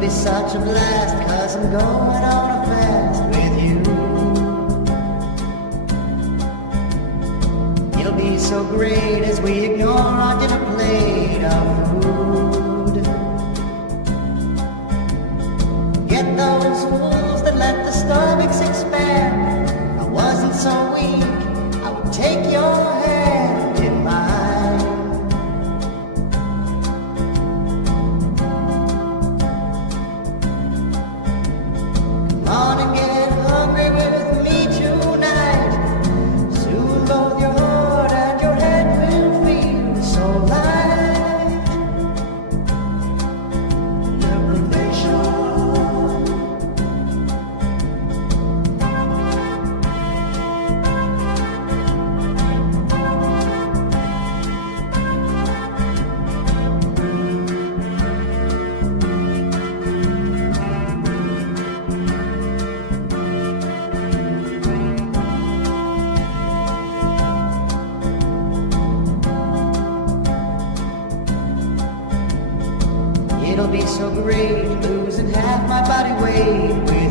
It'll be such a blast, 'cause I'm going on a fast with you. It'll be so great as we ignore our dinner plate of food. Get those fools that let the stomachs expand. If I wasn't so weak, I would take your hand in mine. Come on and get hungry with me tonight. Soon both your heart and your head will feel so light. Deprivation. It'll be so great, losing half my body weight with